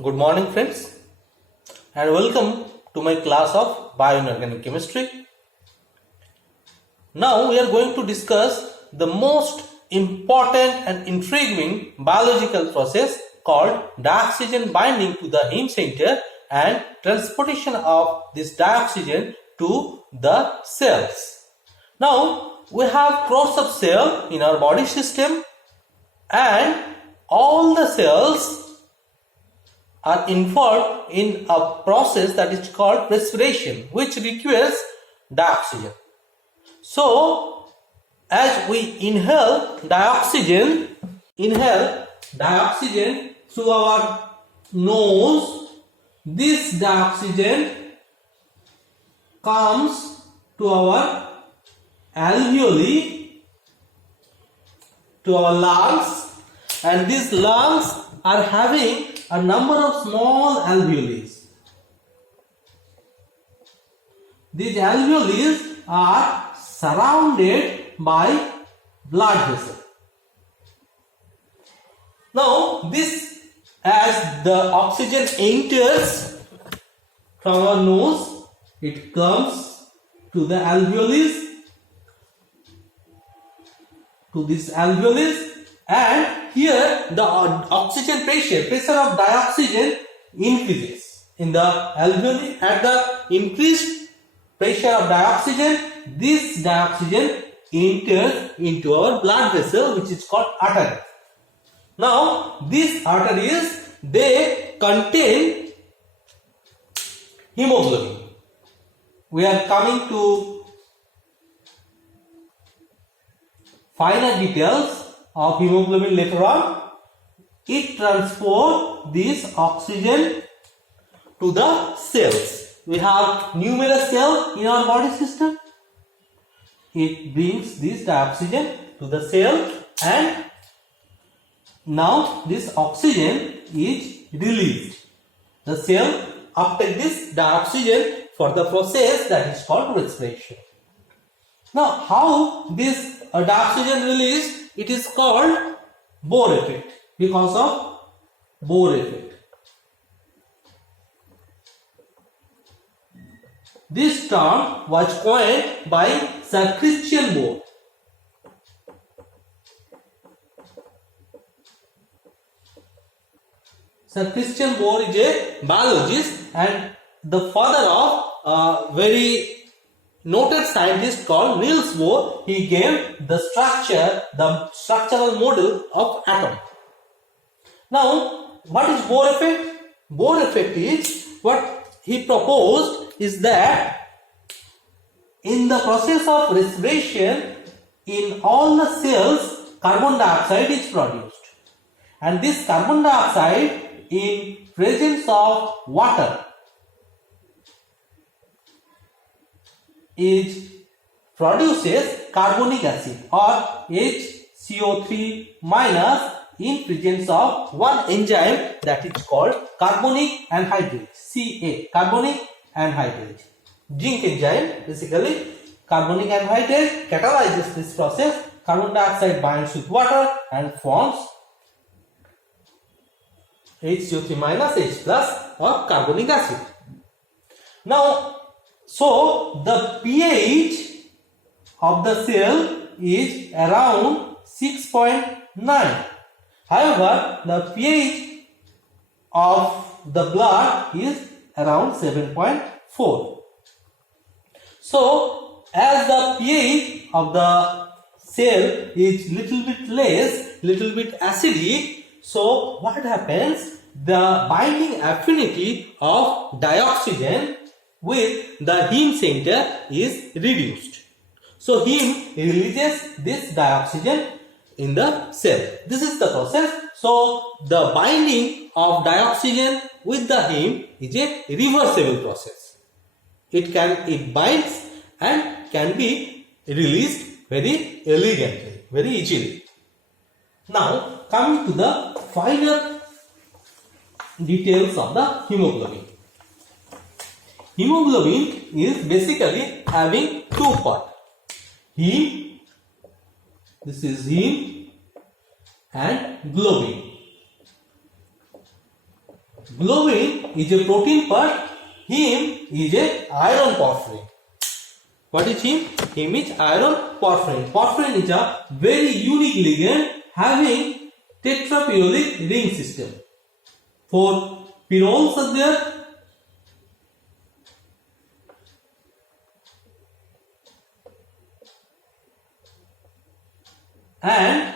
Good morning friends, and welcome to my class of Bioinorganic Chemistry. Now we are going to discuss the most important and intriguing biological process called dioxygen binding to the heme center and transportation of this dioxygen to the cells. Now we have crores of cells in our body system, and all the cells are involved in a process that is called respiration, which requires dioxygen. So as we inhale dioxygen through our nose, this dioxygen comes to our alveoli, to our lungs, and these lungs are having a number of small alveoli. These alveoli are surrounded by blood vessels. Now this, as the oxygen enters from our nose, it comes to the alveoli, to this alveoli, and here the oxygen pressure of dioxygen increases in the alveoli. At the increased pressure of dioxygen, this dioxygen enters into our blood vessel, which is called artery. Now these arteries, they contain hemoglobin. We are coming to finer details of hemoglobin later on. It transports this oxygen to the cells. We have numerous cells in our body system. It brings this dioxygen to the cell, and now this oxygen is released. The cell uptake this dioxygen for the process that is called respiration. Now how this dioxygen released? It is called Bohr effect, because of Bohr effect. This term was coined by Sir Christian Bohr. Sir Christian Bohr is a biologist and the father of a very noted scientist called Niels Bohr. He gave the structural model of atom. Now, what is Bohr effect? Bohr effect is, what he proposed is that in the process of respiration, in all the cells, carbon dioxide is produced, and this carbon dioxide, in presence of water, produces carbonic acid or HCO3 minus in presence of one enzyme that is called carbonic anhydrase, Ca, carbonic anhydrase. Zinc enzyme, basically carbonic anhydrase catalyzes this process. Carbon dioxide binds with water and forms HCO3 minus H plus or carbonic acid. Now, so the pH of the cell is around 6.9. However, the pH of the blood is around 7.4. So as the pH of the cell is little bit less, little bit acidic, so what happens? The binding affinity of dioxygen with the heme center is reduced. So heme releases this dioxygen in the cell. This is the process. So the binding of dioxygen with the heme is a reversible process. It binds and can be released very elegantly, very easily. Now coming to the finer details of the hemoglobin. Hemoglobin is basically having two parts. Heme, this is heme, and globin. globin is a protein part, heme is a iron porphyrin. What is heme? Heme is iron porphyrin. Porphyrin is a very unique ligand having tetrapyrrolic ring system. 4 pyrroles are there. And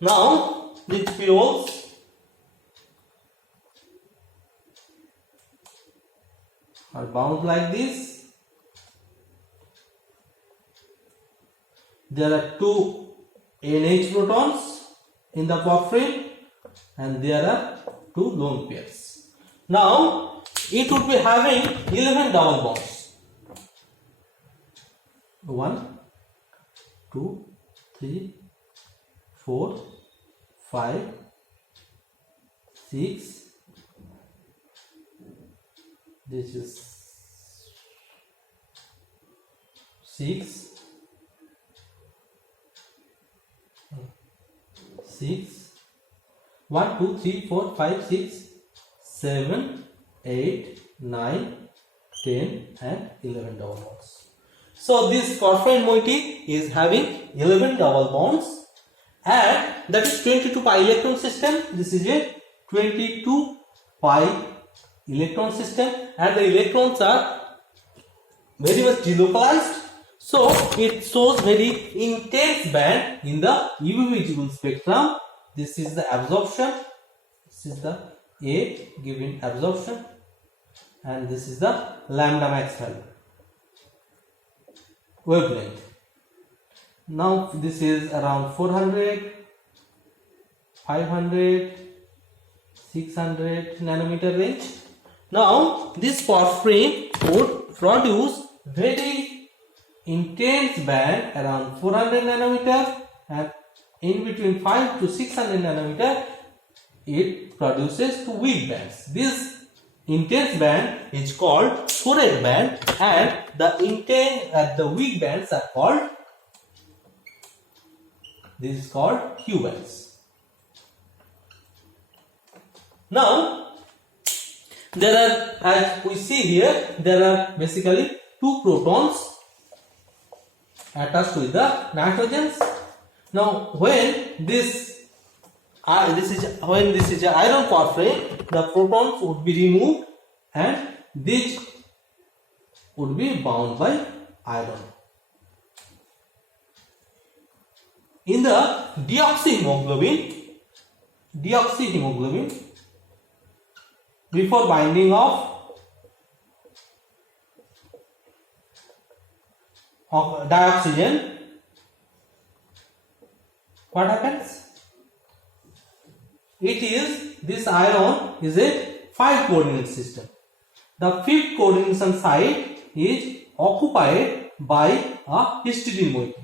now these pyrroles are bound like this. There are 2 NH protons in the porphyrin and there are 2 lone pairs. Now it would be having 11 double bonds. 1, 2, 3, 4, 5, 6. This is 6, 1, 2, 3, 4, 5, 6, 7, 8, 9, 10 and 11 double bonds. So this porphyrin moiety is having 11 double bonds and that is 22 pi electron system. This is a 22 pi electron system and the electrons are very much delocalized. So it shows very intense band in the UV visible spectrum. This is the absorption. This is the A given absorption and this is the lambda max value. Wavelength. Now this is around 400, 500, 600 nanometer range. Now this porphyrin would produce very intense band around 400 nanometer and in between 5 to 600 nanometer it produces 2 weak bands. This intense band is called Fourier band and the weak bands are called, this is called Q bands. Now there are, as we see here, there are basically 2 protons attached with the nitrogens. Now when this is a iron porphyrin, the protons would be removed and these would be bound by iron. In the deoxyhemoglobin, before binding of dioxygen, what happens? It is, this iron is a 5 coordinate system. The 5th coordination site is occupied by a histidine moiety.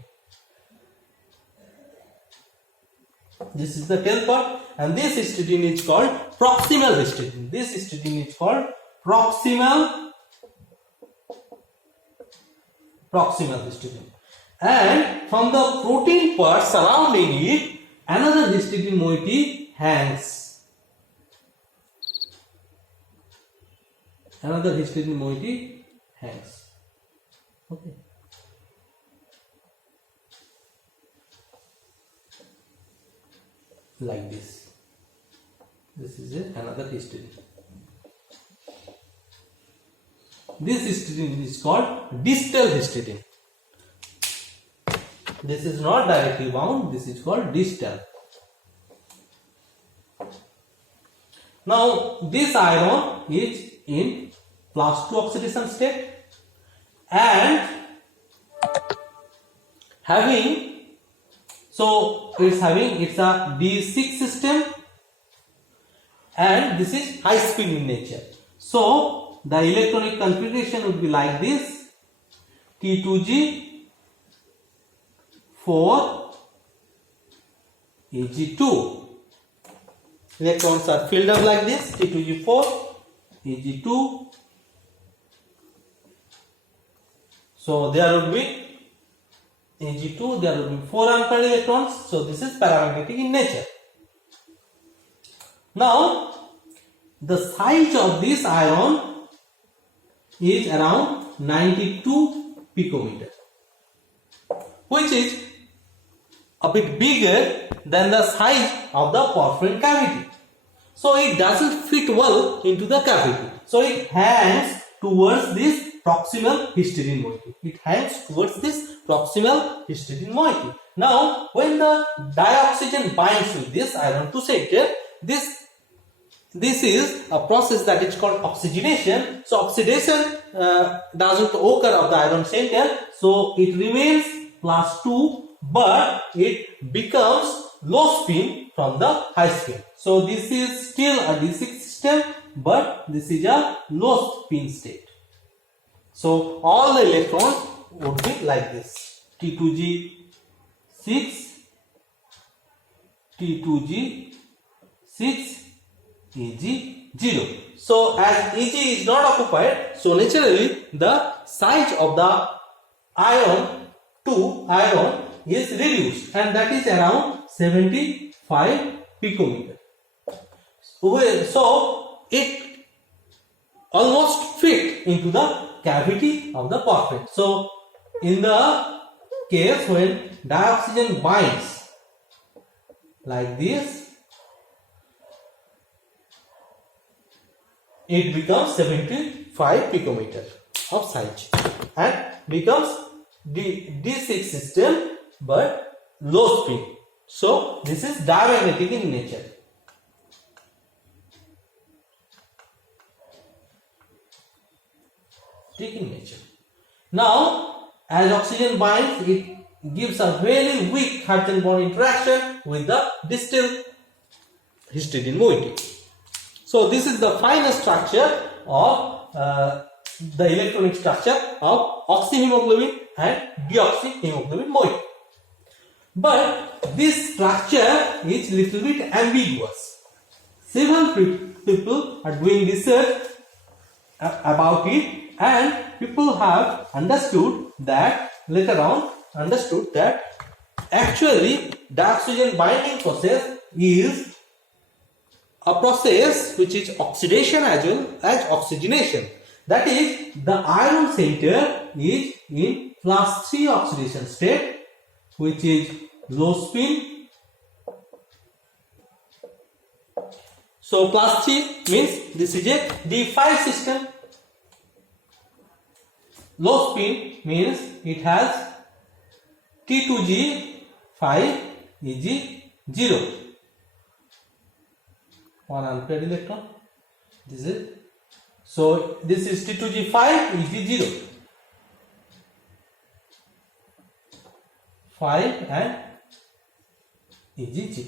This is the tail part and this histidine is called proximal histidine. This histidine is called proximal histidine. And from the protein part surrounding it, another histidine moiety hangs. Another histidine moiety hangs. Okay. Like this. This is another histidine. This histidine is called distal histidine. This is not directly bound, this is called distal. Now this iron is in +2 oxidation state and having, so it's a D6 system and this is high speed in nature. So the electronic configuration would be like this: T2G 4 Ag2. Electrons are filled up like this: T2G4 Ag2. So there would be Ag2, there will be 4 unpaired electrons. So this is paramagnetic in nature. Now, the size of this ion is around 92 picometer, which is a bit bigger than the size of the porphyrin cavity. So it doesn't fit well into the cavity. So it hangs towards this proximal histidine moiety. It hangs towards this proximal histidine moiety. Now, when the dioxygen binds with this iron 2 center, this is a process that is called oxygenation. So oxidation doesn't occur of the iron center, so it remains +2, but it becomes low spin from the high spin. So this is still a D6 system, but this is a low spin state. So all the electrons would be like this: T2G6, T2G6, Eg0. So as Eg is not occupied, so naturally the size of the ion is reduced, and that is around 75 picometer. So it almost fit into the cavity of the porphyrin. So in the case when dioxygen binds like this, it becomes 75 picometer of size and becomes D6 system, but low spin. So this is diamagnetic in nature. In nature. Now, as oxygen binds, it gives a very weak hydrogen bond interaction with the distal histidine moiety. So this is the final structure of the electronic structure of oxyhemoglobin and deoxyhemoglobin moiety. But this structure is little bit ambiguous. Several people are doing research about it, and people have understood that actually dioxygen binding process is a process which is oxidation as well as oxygenation. That is, the iron center is in +3 oxidation state, which is low spin. So +3 means this is a D5 system. Low spin means it has T2G5 Eg0. One unpaired electron. This is T2G5 Eg0. 5 and Eg0.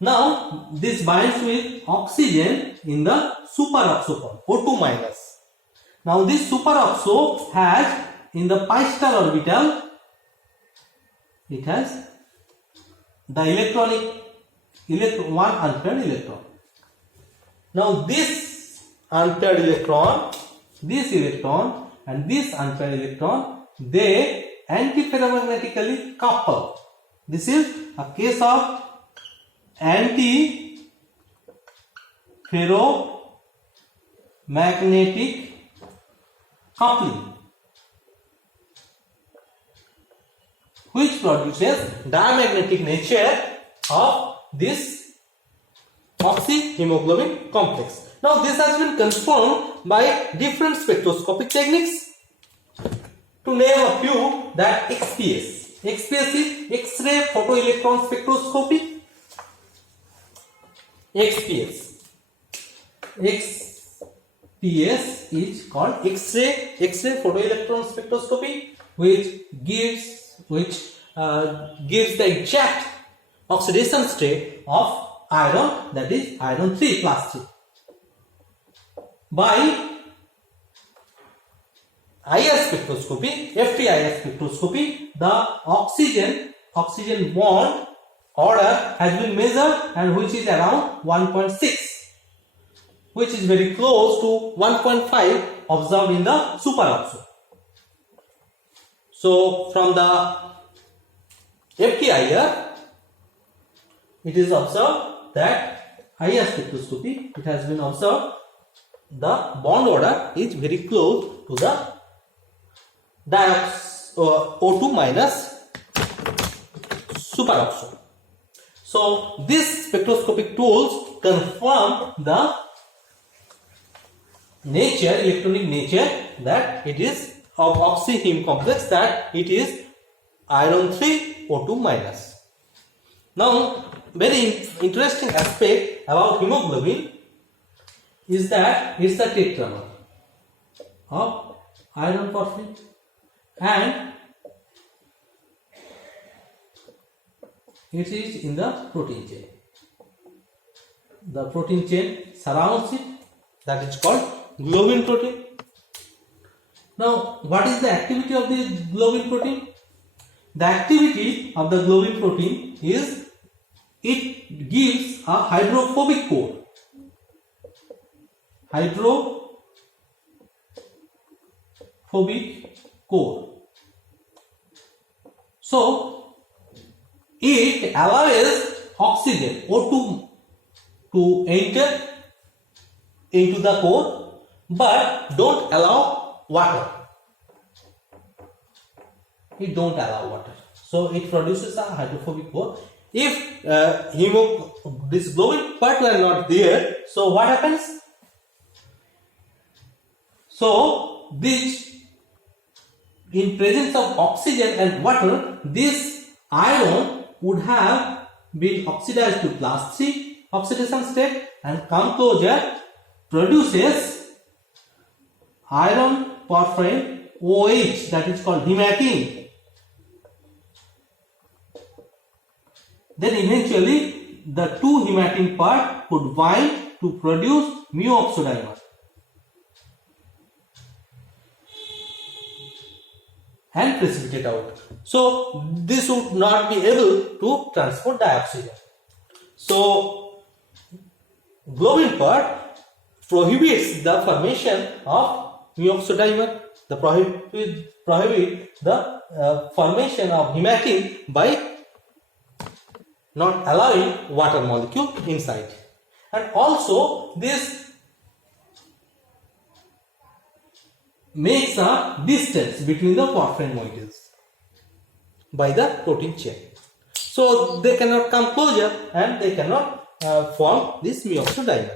Now this binds with oxygen in the superoxo form, O2 minus. Now this superoxo has in the pi star orbital, it has the one unpaired electron. Now this unpaired electron, this electron and this unpaired electron, they antiferromagnetically couple. This is a case of antiferromagnetic coupling, which produces diamagnetic nature of this oxyhemoglobin complex. Now this has been confirmed by different spectroscopic techniques. To name a few, that XPS. XPS is X-ray photoelectron spectroscopy. XPS is called X-ray photoelectron spectroscopy, which gives the exact oxidation state of iron, that is iron 3 +3. By IR spectroscopy, FTIR spectroscopy, the oxygen bond order has been measured, and which is around 1.6, which is very close to 1.5 observed in the superoxo. So from the FTIR, it is observed that IR spectroscopy, it has been observed the bond order is very close to the O2 minus superoxide. So these spectroscopic tools confirm the nature, electronic nature, that it is of oxy-heme complex, that it is iron 3 O2 minus. Now, very interesting aspect about hemoglobin is that it's a tetramer of iron phosphate, and it is in the protein chain. The protein chain surrounds it, that is called globin protein. Now, what is the activity of the globin protein? The activity of the globin protein is it gives a hydrophobic core. Hydrophobic core. So, it allows oxygen O2 to enter into the core, but don't allow water. It don't allow water. So it produces a hydrophobic core. If this globin part were not there, so what happens? So this, in presence of oxygen and water, this iron would have been oxidized to class 3 oxidation state, and come closure produces iron porphyrin OH, that is called hematine. Then eventually the two hematine part could bind to produce mu oxodimer and precipitate out. So this would not be able to transport dioxygen. So globin part prohibits the formation of mu oxodimer, the prohibit the formation of hematine by not allowing water molecule inside. And also this makes a distance between the porphyrin moieties by the protein chain. So they cannot come closer and they cannot form this mu oxodimer.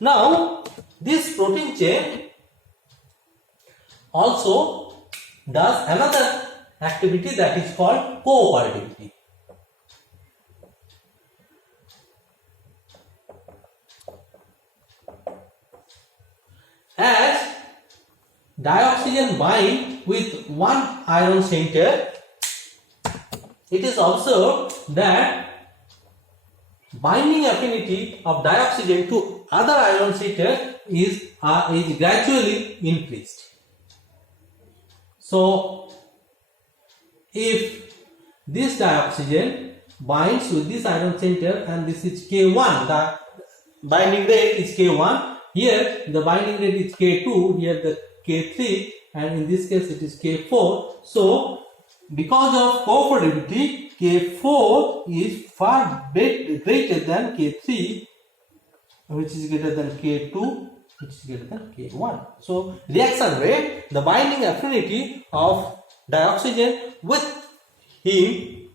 Now this protein chain also does another activity, that is called cooperativity. As dioxygen bind with one iron center, it is observed that binding affinity of dioxygen to other iron center is gradually increased. So if this dioxygen binds with this iron center, and this is K1, the binding rate is K1, here the binding rate is K2, here the K3, and in this case it is K4. So because of cooperativity, K4 is far greater than K3, which is greater than K2, which is greater than K1. So reaction rate, the binding affinity of dioxygen with heme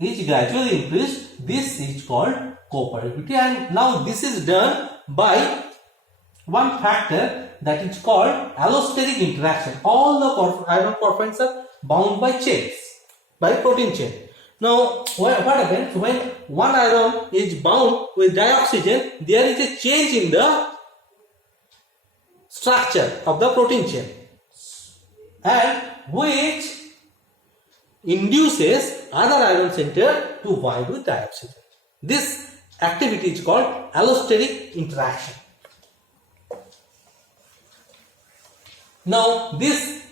is gradually increased. This is called cooperativity, and now this is done by one factor, that is called allosteric interaction. All the iron porphyrins are bound by chains, by protein chain. Now what happens when one iron is bound with dioxygen? There is a change in the structure of the protein chain, and which induces other iron center to bind with dioxygen. This activity is called allosteric interaction. Now this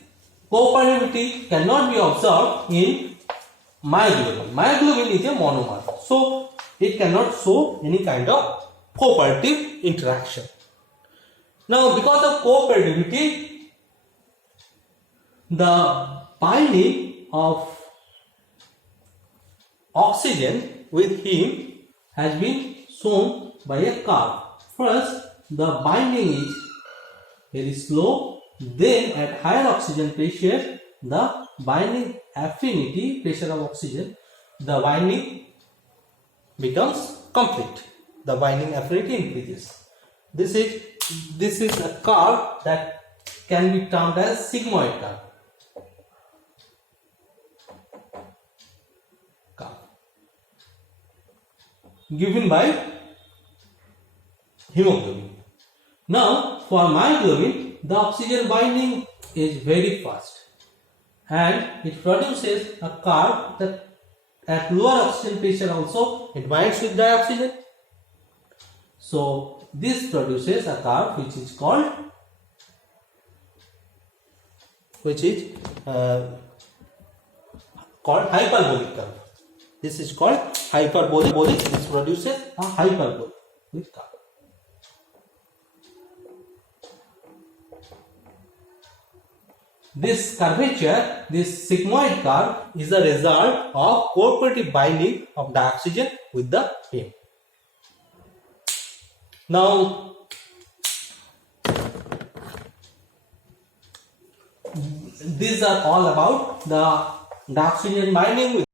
cooperativity cannot be observed in myoglobin. Myoglobin is a monomer, so it cannot show any kind of cooperative interaction. Now because of cooperativity, the binding of oxygen with heme has been shown by a curve. First, the binding is very slow, then at higher oxygen pressure, the binding affinity pressure of oxygen, the binding becomes complete. The binding affinity increases. This is a curve that can be termed as sigmoid curve. Given by hemoglobin. Now, for myoglobin, the oxygen binding is very fast and it produces a curve that at lower oxygen pressure also it binds with dioxygen. So, this produces a curve which is called hyperbolic curve. This is called hyperbolic. This produces a hyperbolic curve. This curvature, this sigmoid curve, is a result of cooperative binding of dioxygen with the heme. Now, these are all about the dioxygen binding with